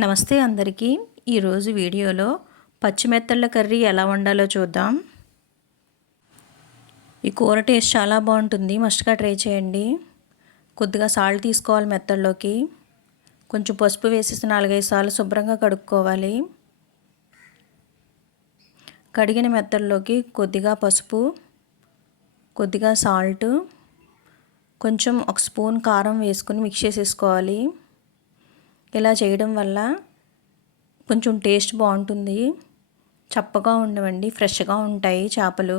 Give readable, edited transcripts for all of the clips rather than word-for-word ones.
నమస్తే అందరికీ. ఈరోజు వీడియోలో పచ్చిమెత్తళ్ళ కర్రీ ఎలా వండాలో చూద్దాం. ఈ కూర టేస్ట్ చాలా బాగుంటుంది, మస్ట్గా ట్రై చేయండి. కొద్దిగా సాల్ట్ తీసుకోవాలి మెత్తళ్ళలోకి. కొంచెం పసుపు వేసేసి 4-5 సార్లు శుభ్రంగా కడుక్కోవాలి. కడిగిన మెత్తళ్ళలోకి కొద్దిగా పసుపు, కొద్దిగా సాల్ట్, కొంచెం 1 స్పూన్ కారం వేసుకొని మిక్స్ చేసేసుకోవాలి. ఇలా చేయడం వల్ల కొంచెం టేస్ట్ బాగుంటుంది, చప్పగా ఉండవండి, ఫ్రెష్గా ఉంటాయి చేపలు.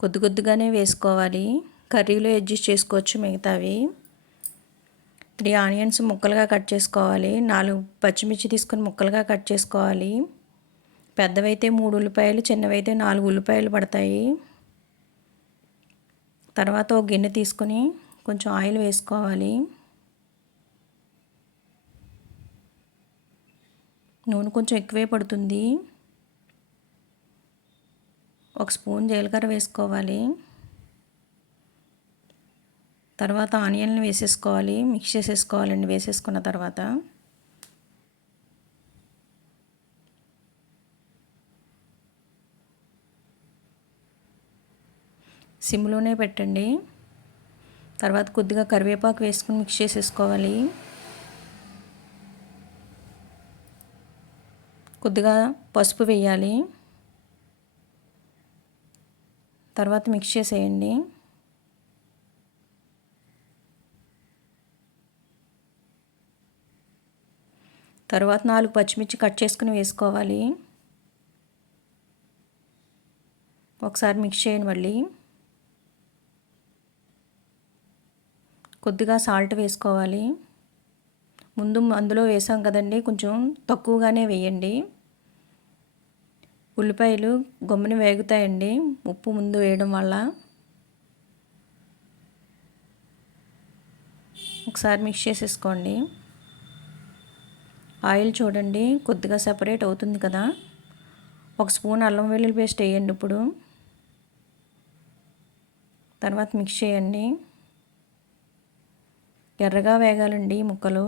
కొద్దిగానే వేసుకోవాలి, కర్రీలో అడ్జస్ట్ చేసుకోవచ్చు మిగతావి. 3 ఆనియన్స్ ముక్కలుగా కట్ చేసుకోవాలి. 4 పచ్చిమిర్చి తీసుకొని ముక్కలుగా కట్ చేసుకోవాలి. పెద్దవైతే 3 ఉల్లిపాయలు, చిన్నవైతే 4 ఉల్లిపాయలు పడతాయి. తర్వాత ఒక గిన్నె తీసుకొని కొంచెం ఆయిల్ వేసుకోవాలి. నూనె కొంచెం ఎక్కువే పడుతుంది. 1 స్పూన్ జీలకర్ర వేసుకోవాలి. తర్వాత ఆనియన్లు వేసేసుకోవాలి, మిక్స్ చేసేసుకోవాలండి. వేసేసుకున్న తర్వాత సిమ్లోనే పెట్టండి. తర్వాత కొద్దిగా కరివేపాకు వేసుకుని మిక్స్ చేసేసుకోవాలి. కొద్దిగా పసుపు వేయాలి. తర్వాత మిక్స్ చేసేయండి. తర్వాత 4 పచ్చిమిర్చి కట్ చేసుకుని వేసుకోవాలి. ఒకసారి మిక్స్ చేయండి. మళ్ళీ కొద్దిగా సాల్ట్ వేసుకోవాలి. ముందు అందులో వేసాం కదండి, కొంచెం తక్కువగానే వేయండి. ఉల్లిపాయలు గమ్మున వేగుతాయండి ఉప్పు ముందు వేయడం వల్ల. ఒకసారి మిక్స్ చేసేసుకోండి. ఆయిల్ చూడండి కొద్దిగా సెపరేట్ అవుతుంది కదా. 1 స్పూన్ అల్లం వెల్లుల్లి పేస్ట్ వేయండి ఇప్పుడు. తర్వాత మిక్స్ చేయండి. ఎర్రగా వేగాలండి ముక్కలు.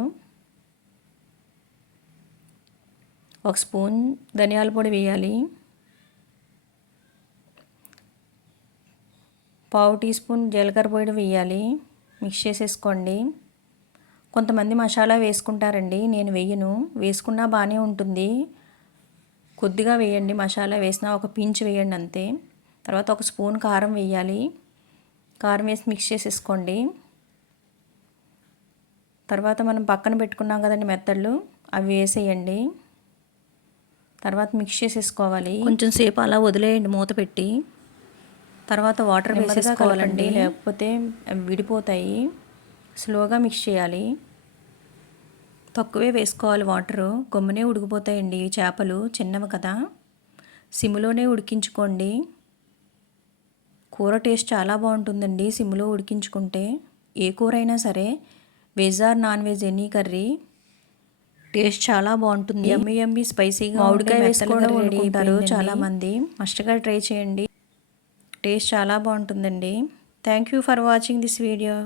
1 స్పూన్ ధనియాల పొడి వేయాలి. 1/2 టీ స్పూన్ జీలకర్ర పొడి వేయాలి. మిక్స్ చేసేసుకోండి. కొంతమంది మసాలా వేసుకుంటారండి, నేను వేయను. వేసుకున్నా బాగానే ఉంటుంది. కొద్దిగా వేయండి, మసాలా వేసినా ఒక పించ్ వేయండి అంతే. తర్వాత 1 స్పూన్ కారం వేయాలి. కారం వేసి మిక్స్ చేసేసుకోండి. తర్వాత మనం పక్కన పెట్టుకున్నాం కదండి మెత్తళ్ళు, అవి వేసేయండి. తర్వాత మిక్స్ చేసేసుకోవాలి. కొంచెం సేపు అలా వదిలేయండి మూత పెట్టి. తర్వాత వాటర్ వేసేసుకోవాలండి, లేకపోతే విడిపోతాయి. స్లోగా మిక్స్ చేయాలి. తక్కువే వేసుకోవాలి వాటరు, గమ్మునే ఉడికిపోతాయండి చేపలు, చిన్నవి కదా. సిమ్లోనే ఉడికించుకోండి. కూర టేస్ట్ చాలా బాగుంటుందండి సిమ్లో ఉడికించుకుంటే. ఏ కూర అయినా సరే, veg or non veg any curry taste చాలా బాగుంటుంది. యమ్మీ స్పైసీగా మామిడికాయ వేసుకోవడం వండుకుంటారు చాలామంది. మస్ట్గా ట్రై చేయండి, టేస్ట్ చాలా బాగుంటుందండి. Thank you for watching this video.